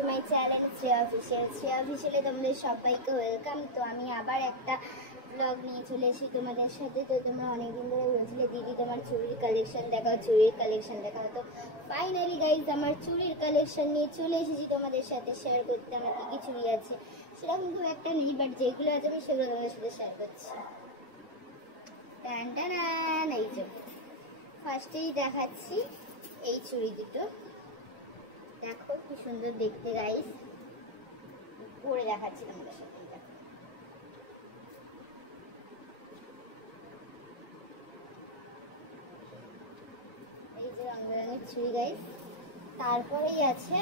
Two my channel Shreya official. Shreya অফিসিয়ালে তোমাদের সবাইকে ওয়েলকাম। তো আমি আবার একটা ব্লগ নিয়ে চলে এসেছি তোমাদের সাথে। তো তোমরা অনেকদিন ধরে বলছিলে দিদি তোমার চুড়ির কালেকশন দেখাও, চুড়ির কালেকশন দেখাও। তো ফাইনালি গাইজ আমার চুড়ির কালেকশন নিয়ে চলে এসেছি তোমাদের সাথে শেয়ার করতে। আমার কী কী চুড়ি আছে সেরকম খুব একটা নেই, বাট যেগুলো আছে আমি সেগুলো তোমাদের সাথে শেয়ার করছি। টান টান, এই যে ফার্স্টেই দেখাচ্ছি এই চুড়ি দুটো। দেখো কি সুন্দর দেখতে গাইস, পরে দেখাচ্ছি তোমাদের সাথে। এই যে রং বেরঙের চুড়ি গাইস। তারপরেই আছে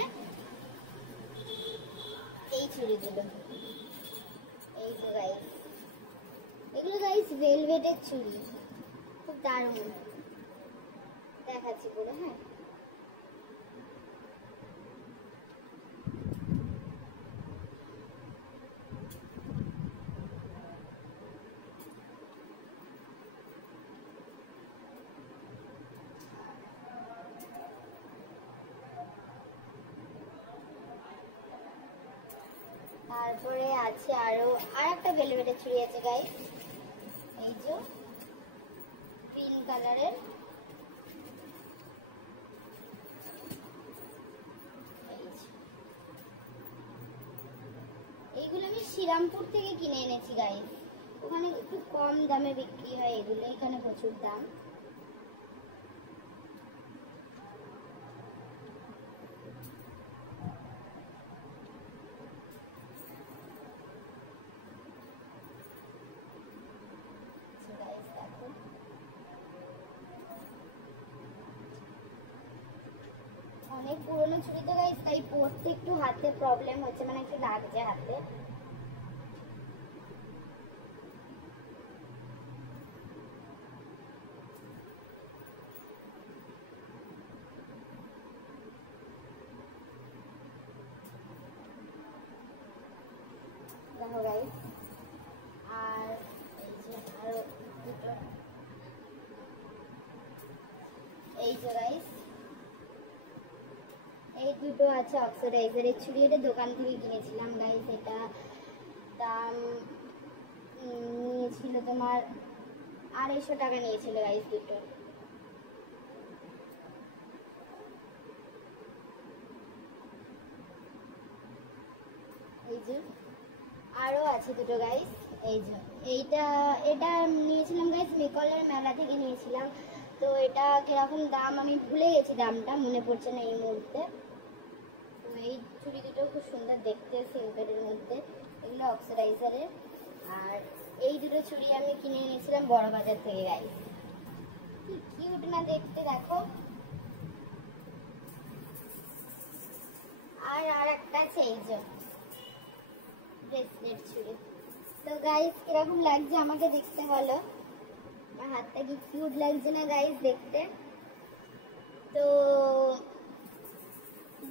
এই চুড়িগুলো, এই যে গাইস এগুলো গাইস ভেলভেটের চুড়ি, খুব দারুণ দেখাচ্ছি পুরো। হ্যাঁ, তারপরে আছে আরো একটা ভেলভেটের চুড়ি আছে গাইস, এই যে পিঙ্ক কালারের। এইগুলো আমি শ্রীরামপুর থেকে কিনে এনেছি গাইস, ওখানে একটু কম দামে বিক্রি হয় এগুলো, এখানে প্রচুর দাম। অনেক পুরনো চুড়ি তো গাইস, তাই পরতে একটু হাতে প্রবলেম হচ্ছে, মানে একটু লাগছে হাতে। দেখো গাইস, আর এই যে আরো দুটো, এই যে গাইস এই দুটো আছে অক্সিডাইজারের চুড়ি। এটা দোকান থেকে কিনেছিলাম গাইস, এটা দাম নিয়েছিল তোমার 250 টাকা নিয়েছিল গাইস দুটো। এই যে আরো আছে দুটো গাইস, এই যে এটা নিয়েছিলাম গাইস মেকলের মেলা থেকে নিয়েছিলাম। তো এটা কিরকম দাম আমি ভুলে গেছি, দামটা মনে পড়ছে না এই মুহূর্তে। তো এই চুড়ি দুটো খুব সুন্দর দেখতে, সিম্পলের মধ্যে, এগুলো অক্সিডাইজারের। আর এই দুটো চুড়ি আমি কিনে নিয়েছিলাম বড় বাজার থেকে গাইস, কি কিউট না দেখতে দেখো। আর একটা আছে এই যে ব্রেসলেট চুড়ি। তো গাইস কিরকম লাগছে আমাকে দেখতে বলো, আমার হাতটা কি কিউট লাগছে না গাইস দেখতে? তো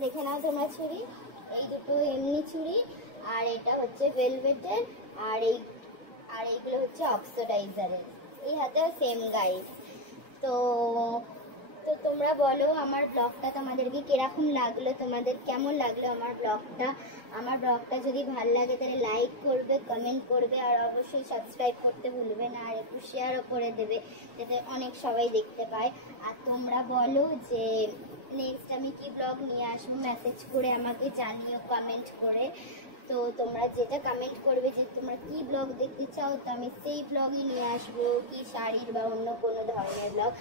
দেখে নাও তোমরা চুড়ি, এই দুটো এমনি চুড়ি, আর এটা হচ্ছে ভেলভেটের, আর এইগুলো হচ্ছে অক্সিডাইজারের। এই হাতেও সেম গাইস। তো তো তোমরা বলো আমার ব্লগটা তোমাদেরকে কিরকম লাগলো, তোমাদের কেমন লাগলো আমার ব্লগটা যদি ভালো লাগে তাহলে লাইক করবে, কমেন্ট করবে, আর অবশ্যই সাবস্ক্রাইব করতে ভুলবে না, আর একটু শেয়ারও করে দেবে যাতে অনেক সবাই দেখতে পায়। আর তোমরা বলো যে নেক্সট আমি কি ব্লগ নিয়ে আসবো, মেসেজ করে আমাকে জানিও কমেন্ট করে। তো তোমরা যেটা কমেন্ট করবে যে তোমরা কি ব্লগ দেখতে চাও, তো আমি সেই ব্লগই নিয়ে আসবো, কি শাড়ির বা অন্য কোনো ধরনের ব্লগ।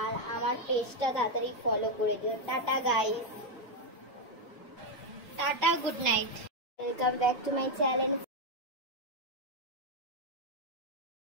আর আমার পেজটা তাড়াতাড়ি ফলো করে দিও। Tata guys, tata, good night, welcome back to my channel.